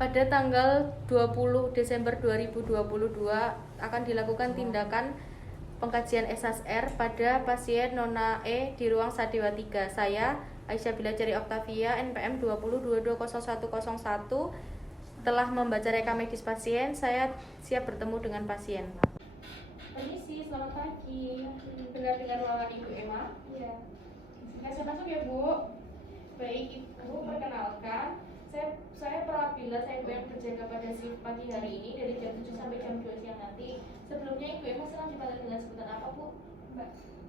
pada tanggal 20 Desember 2022 akan dilakukan tindakan pengkajian SSR pada pasien Nona E di ruang Sadewa 3. Saya, Aisyah Bilajari Oktavia, NPM 20220101, telah membaca rekam medis pasien. Saya siap bertemu dengan pasien. Permisi, selamat pagi. Dengar-dengar lamaran Ibu Emma? Iya. Masuk ya Bu. Baik Ibu, perkenalkan, saya Prabila, saya Ibu yang berjaga pada shift pagi hari ini dari jam 7 sampai jam 2 siang nanti. Sebelumnya Ibu Emma sedang dipanggil dengan sebutan apa Bu?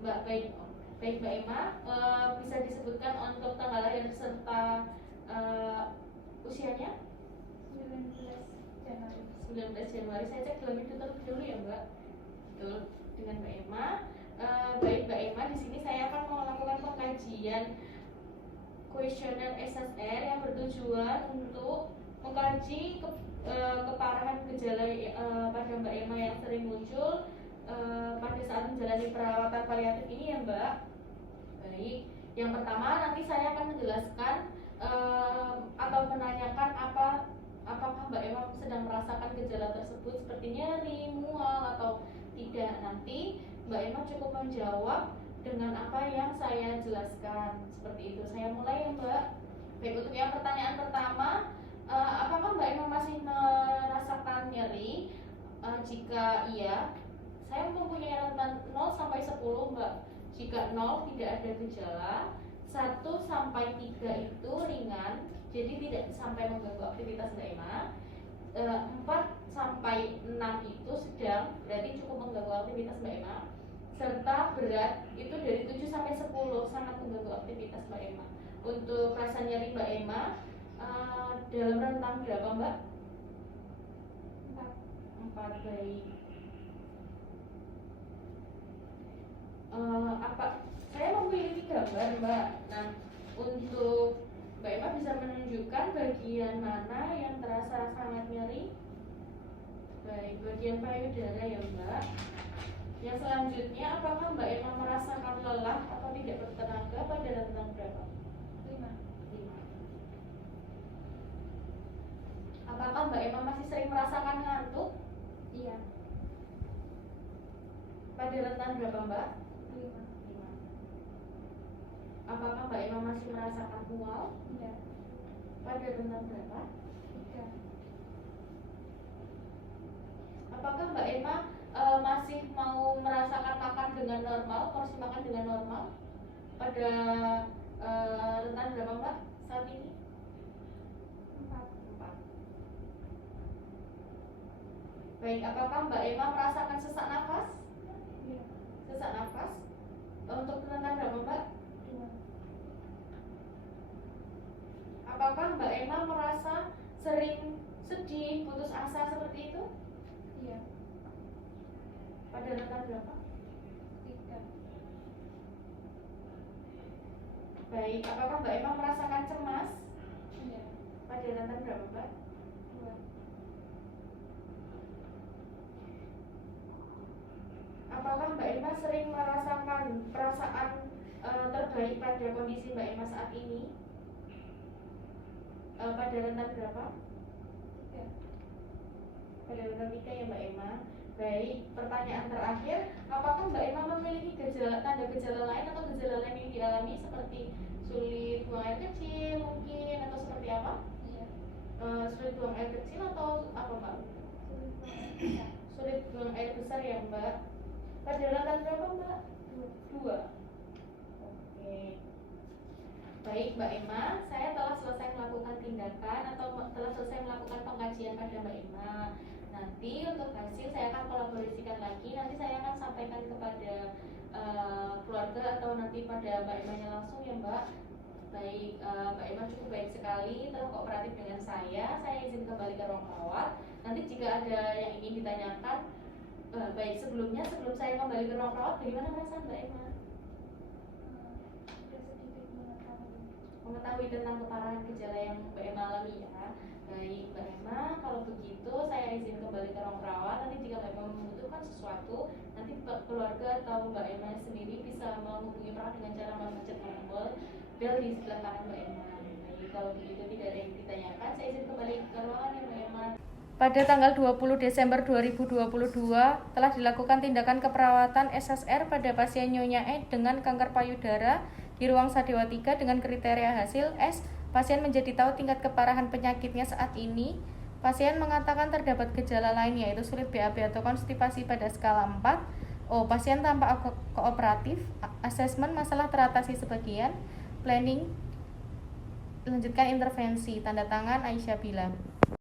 Mbak, baik. Baik Mbak Emma, bisa disebutkan untuk tanggal lahir serta usianya? 19 Januari. 19 Januari. Saya cek lebih dulu ya Mbak. Betul, dengan Mbak Emma. Baik Mbak Emma, di sini saya akan melakukan pengkajian kuesioner SSR yang bertujuan untuk mengkaji keparahan gejala pada Mbak Emma yang sering muncul pada saat menjalani perawatan paliatif ini ya Mbak. Baik, yang pertama nanti saya akan menjelaskan atau menanyakan apakah Mbak Emma sedang merasakan gejala tersebut seperti nyeri, mual atau tidak. Nanti Mbak Emma cukup menjawab dengan apa yang saya jelaskan. Seperti itu. Saya mulai ya Mbak. Baik, untuk yang pertanyaan pertama, apakah Mbak Emma masih merasakan nyeri? Jika iya, saya mempunyai rentan 0 sampai 10 Mbak. Jika 0 tidak ada gejala, 1 sampai 3 itu ringan, jadi tidak sampai mengganggu aktivitas Mbak Emma. 4 sampai 6 itu sedang, berarti cukup mengganggu aktivitas Mbak Emma. Serta berat itu dari 7 sampai 10 sangat mengganggu aktivitas Mbak Emma. Untuk rasa nyeri Mbak Emma dalam rentang berapa Mbak? 4. Baik. Saya memiliki gambar Mbak. Nah, untuk Mbak Emma bisa menunjukkan bagian mana yang terasa sangat nyeri? Baik, bagian payudara ya Mbak. Yang selanjutnya, apakah Mbak Emma merasakan lelah atau tidak bertenaga pada rentang berapa? 5. Apakah Mbak Emma masih sering merasakan ngantuk? Iya. Pada rentang berapa Mbak? 5. Apakah Mbak Emma masih merasakan mual? Iya. Pada rentang berapa? 3. Apakah Mbak Emma masih mau merasakan makan dengan normal, porsi makan dengan normal? Pada rentan berapa Mbak saat ini? 4. Baik, apakah Mbak Emma merasakan sesak nafas? Iya. Sesak nafas untuk rentan berapa Mbak? 2. Apakah Mbak Emma merasa sering sedih, putus asa seperti itu? Iya. Pada rentan berapa? 3. Baik, apakah Mbak Emma merasakan cemas? Iya. Pada rentan berapa Mbak? 2. Apakah Mbak Emma sering merasakan perasaan terbaik pada kondisi Mbak Emma saat ini? Pada rentan berapa? 3. Pada rentan 3 ya Mbak Emma. Baik, pertanyaan terakhir, apakah Mbak Emma memiliki tanda gejala lain atau gejala lain yang dialami seperti sulit buang air kecil mungkin atau seperti apa? Iya. Sulit buang air kecil atau apa Mbak? Sulit buang air besar ya Mbak. Pada rentan berapa Mbak? 2. Oke. Baik Mbak Emma, saya telah selesai melakukan tindakan atau telah selesai melakukan pengkajian pada Mbak Emma. Nanti untuk hasil saya akan kolaborasikan lagi. Nanti saya akan sampaikan kepada keluarga atau nanti pada Mbak Emma-nya langsung ya Mbak. Baik, Mbak Emma cukup baik sekali, telah kooperatif dengan saya. Saya izin kembali ke ruang rawat. Nanti jika ada yang ingin ditanyakan, baik sebelum saya kembali ke ruang rawat, bagaimana perasaan Mbak Emma? Sudah sedikit Mengetahui tentang keparahan gejala yang Mbak Emma alami ya. Baik Mbak Emma, kalau begitu saya izin kembali ke ruang perawat. Nanti jika Mbak Emma membutuhkan sesuatu, nanti keluarga atau Mbak Emma sendiri bisa menghubungi perawat dengan cara memencet tombol bel di sebelah kanan Mbak Emma. Baik, Kalau begitu tidak ada yang ditanyakan, saya izin kembali ke ruangan ya Mbak Emma. Pada tanggal 20 Desember 2022 telah dilakukan tindakan keperawatan SSR pada pasien Nyonya E dengan kanker payudara di ruang Sadewa 3 dengan kriteria hasil S. Pasien menjadi tahu tingkat keparahan penyakitnya saat ini. Pasien mengatakan terdapat gejala lain yaitu sulit BAB atau konstipasi pada skala 4. Pasien tampak kooperatif. Asesmen masalah teratasi sebagian. Planning lanjutkan intervensi. Tanda tangan Aisyah Bila.